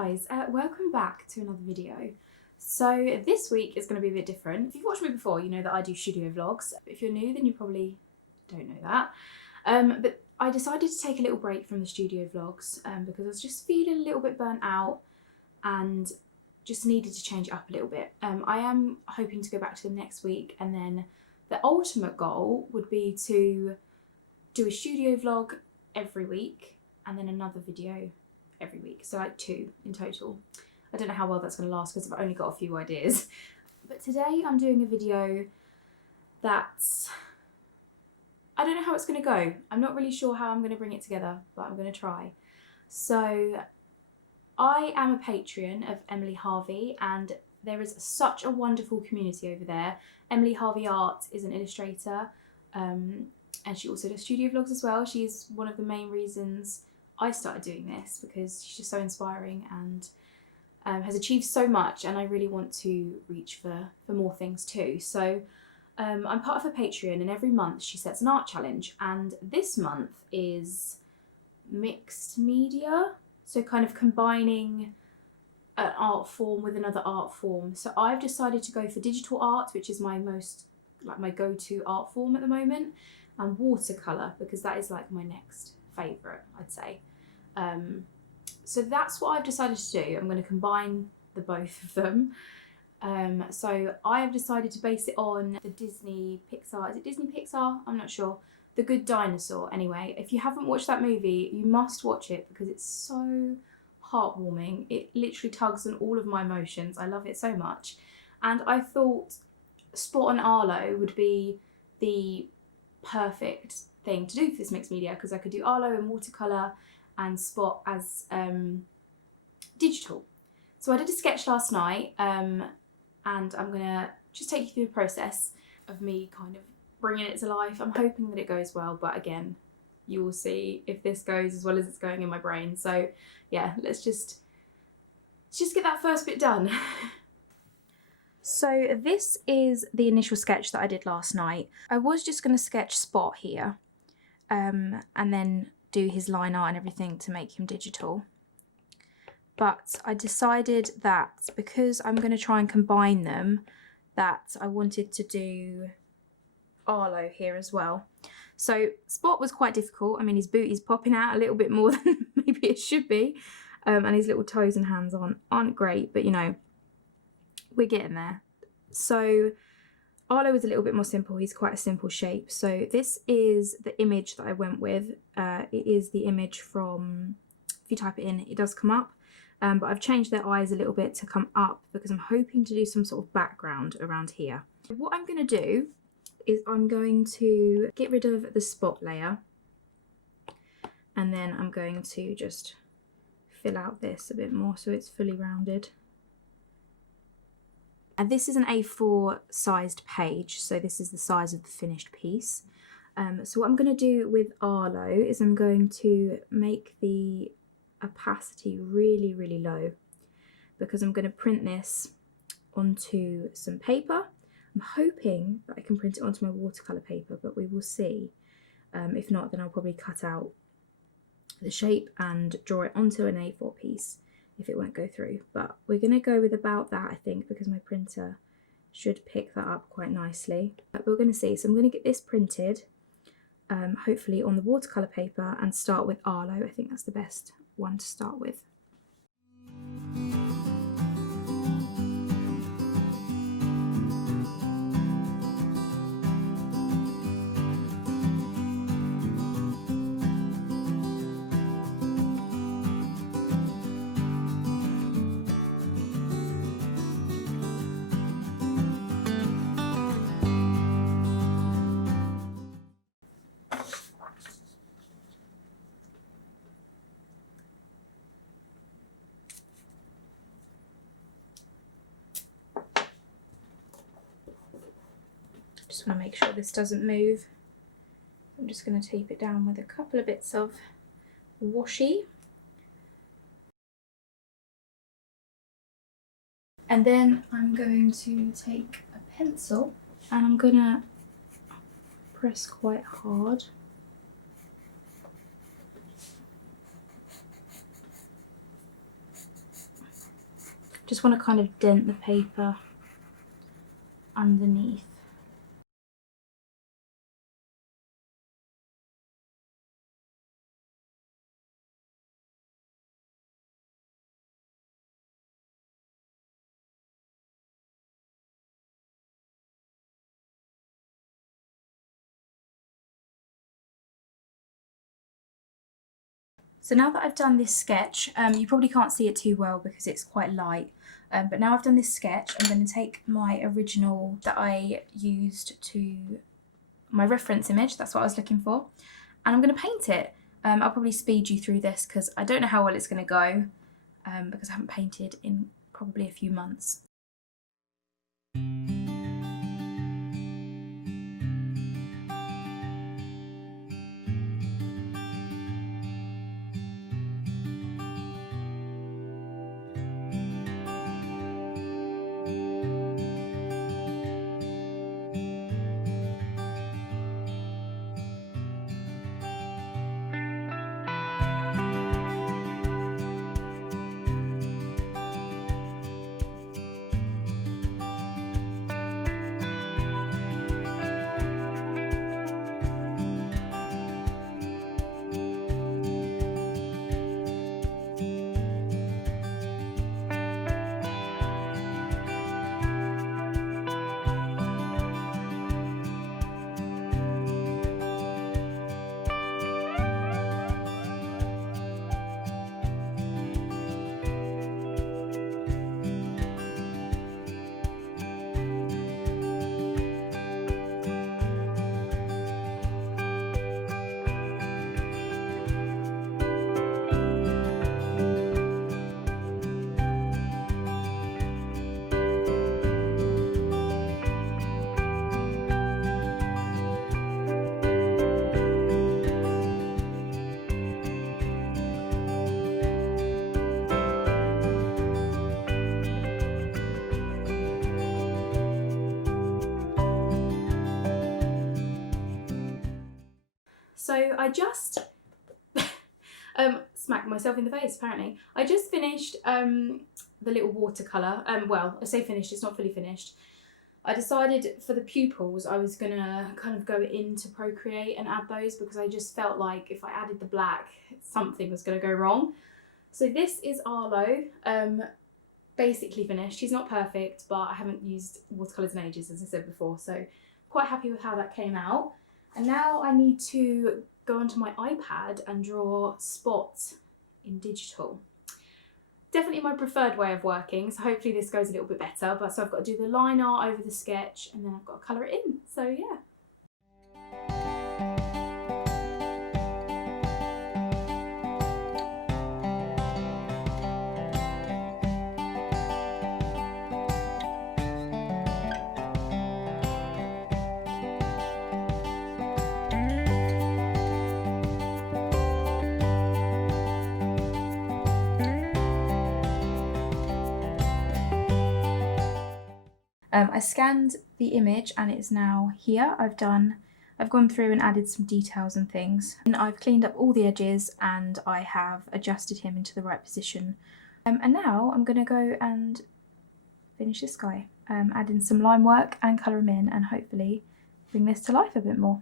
guys, welcome back to another video. So this week is going to be a bit different. If you've watched me before, you know that I do studio vlogs. If you're new, then you probably don't know that. But I decided to take a little break from the studio vlogs because I was just feeling a little bit burnt out and just needed to change it up a little bit. I am hoping to go back to them next week, and then the ultimate goal would be to do a studio vlog every week and then another video every week, so like 2 in total. I don't know how well that's going to last because I've only got a few ideas. But today I'm doing a video that's, I don't know how it's going to go. I'm not really sure how I'm going to bring it together, but I'm going to try. So I am a Patreon of Emily Harvey, and there is such a wonderful community over there. Emily Harvey Art is an illustrator, and she also does studio vlogs as well. She's one of the main reasons I started doing this because she's just so inspiring and has achieved so much, and I really want to reach for more things too. So I'm part of her Patreon, and every month she sets an art challenge, and this month is mixed media, so kind of combining an art form with another art form. So I've decided to go for digital art, which is my most, like, my go-to art form at the moment, and watercolour because that is like my next favourite, I'd say. So that's what I've decided to do. I'm going to combine the both of them. So I have decided to base it on the Disney Pixar, is it Disney Pixar? I'm not sure. The Good Dinosaur. Anyway, if you haven't watched that movie, you must watch it because it's so heartwarming. It literally tugs on all of my emotions. I love it so much. And I thought Spot and Arlo would be the perfect thing to do for this mixed media because I could do Arlo in watercolour and Spot as digital. So I did a sketch last night, and I'm gonna just take you through the process of me kind of bringing it to life. I'm hoping that it goes well, but again, you will see if this goes as well as it's going in my brain. So yeah, let's just get that first bit done. So this is the initial sketch that I did last night. I was just going to sketch Spot here, and then do his line art and everything to make him digital. But I decided that because I'm going to try and combine them, that I wanted to do Arlo here as well. So Spot was quite difficult. I mean, his boot is popping out a little bit more than maybe it should be, and his little toes and hands aren't great, but you know, we're getting there. So Arlo is a little bit more simple. He's quite a simple shape. So this is the image that I went with. It is the image from, if you type it in, it does come up. But I've changed their eyes a little bit to come up because I'm hoping to do some sort of background around here. What I'm going to do is I'm going to get rid of the spot layer, and then I'm going to just fill out this a bit more so it's fully rounded. And this is an A4 sized page, so this is the size of the finished piece. So what I'm going to do with Arlo is I'm going to make the opacity really, really low because I'm going to print this onto some paper. I'm hoping that I can print it onto my watercolour paper, but we will see. If not, then I'll probably cut out the shape and draw it onto an A4 piece if it won't go through. But we're going to go with about that, I think, because my printer should pick that up quite nicely. But we're going to see. So I'm going to get this printed, hopefully on the watercolour paper, and start with Arlo. I think that's the best one to start with. Just want to make sure this doesn't move. I'm just going to tape it down with a couple of bits of washi. And then I'm going to take a pencil and I'm going to press quite hard. Just want to kind of dent the paper underneath. So now that I've done this sketch, you probably can't see it too well because it's quite light, but now I've done this sketch, I'm going to take my original that I used to my reference image, that's what I was looking for, and I'm going to paint it. I'll probably speed you through this because I don't know how well it's going to go because I haven't painted in probably a few months. So I just smacked myself in the face apparently. I just finished the little watercolour. Well, I say finished, it's not fully finished. I decided for the pupils I was gonna kind of go into Procreate and add those because I just felt like if I added the black, something was gonna go wrong. So this is Arlo, basically finished. She's not perfect, but I haven't used watercolours in ages, as I said before, so quite happy with how that came out. And now I need to go onto my iPad and draw spots in digital. Definitely my preferred way of working, so hopefully this goes a little bit better. But so I've got to do the line art over the sketch and then I've got to colour it in, so yeah. I scanned the image and it's now here. I've gone through and added some details and things. And I've cleaned up all the edges and I have adjusted him into the right position. And now I'm going to go and finish this guy. Add in some line work and colour him in and hopefully bring this to life a bit more.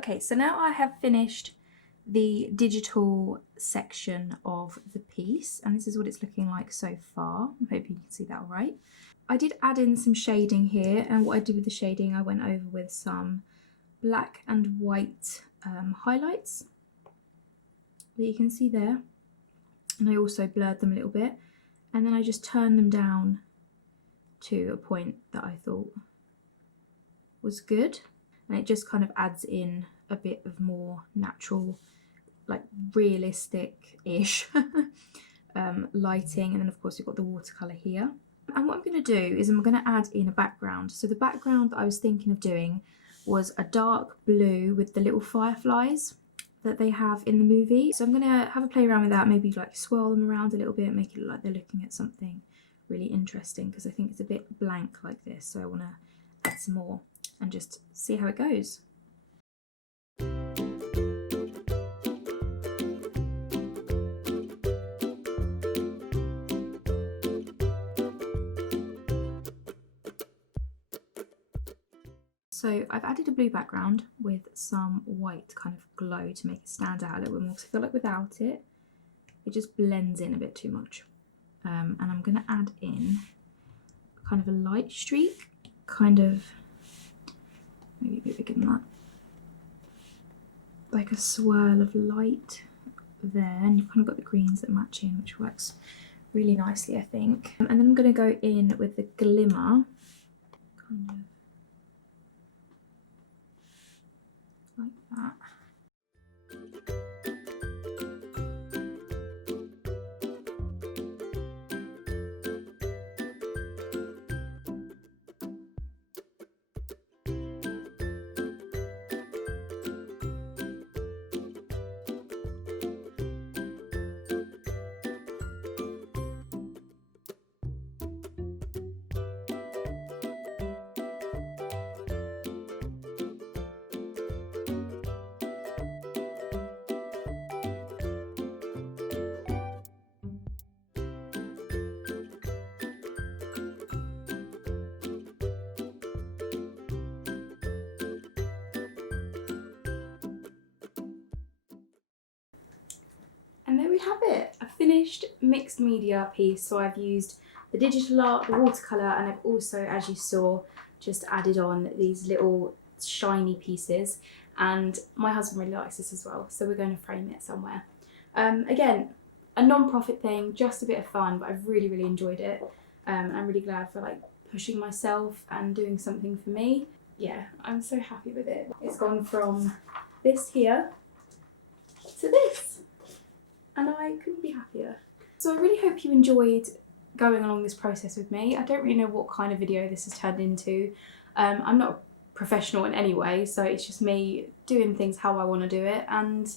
Okay, so now I have finished the digital section of the piece, and this is what it's looking like so far. I'm hoping you can see that all right. I did add in some shading here, and what I did with the shading, I went over with some black and white highlights that you can see there, and I also blurred them a little bit, and then I just turned them down to a point that I thought was good, and it just kind of adds in a bit of more natural, like realistic-ish lighting. And then of course you've got the watercolour here. And what I'm going to do is I'm going to add in a background. So the background that I was thinking of doing was a dark blue with the little fireflies that they have in the movie. So I'm going to have a play around with that, maybe like swirl them around a little bit, make it look like they're looking at something really interesting, because I think it's a bit blank like this. So I want to add some more and just see how it goes. So I've added a blue background with some white kind of glow to make it stand out a little bit more, because I feel like without it, it just blends in a bit too much. And I'm going to add in kind of a light streak, kind of maybe a bit bigger than that, like a swirl of light there, and you've kind of got the greens that match in, which works really nicely, I think. And then I'm going to go in with the glimmer, kind of like that. And there we have it, a finished mixed media piece. So I've used the digital art, the watercolour, and I've also, as you saw, just added on these little shiny pieces. And my husband really likes this as well, so we're going to frame it somewhere. Again, a non-profit thing, just a bit of fun, but I've really, really enjoyed it. I'm really glad for like pushing myself and doing something for me. Yeah, I'm so happy with it. It's gone from this here to this, and I couldn't be happier. So I really hope you enjoyed going along this process with me. I don't really know what kind of video this has turned into. I'm not professional in any way, so it's just me doing things how I want to do it and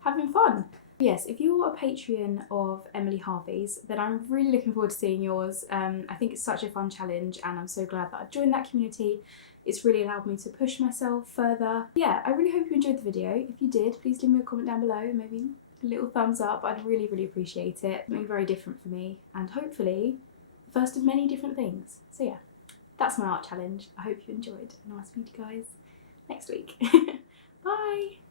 having fun. Yes, if you're a Patreon of Emily Harvey's, then I'm really looking forward to seeing yours. I think it's such a fun challenge, and I'm so glad that I've joined that community. It's really allowed me to push myself further. Yeah, I really hope you enjoyed the video. If you did, please leave me a comment down below, maybe a little thumbs up. I'd really, really appreciate it. Something very different for me, and hopefully the first of many different things. So yeah, that's my art challenge. I hope you enjoyed, and I'll speak to you guys next week. Bye!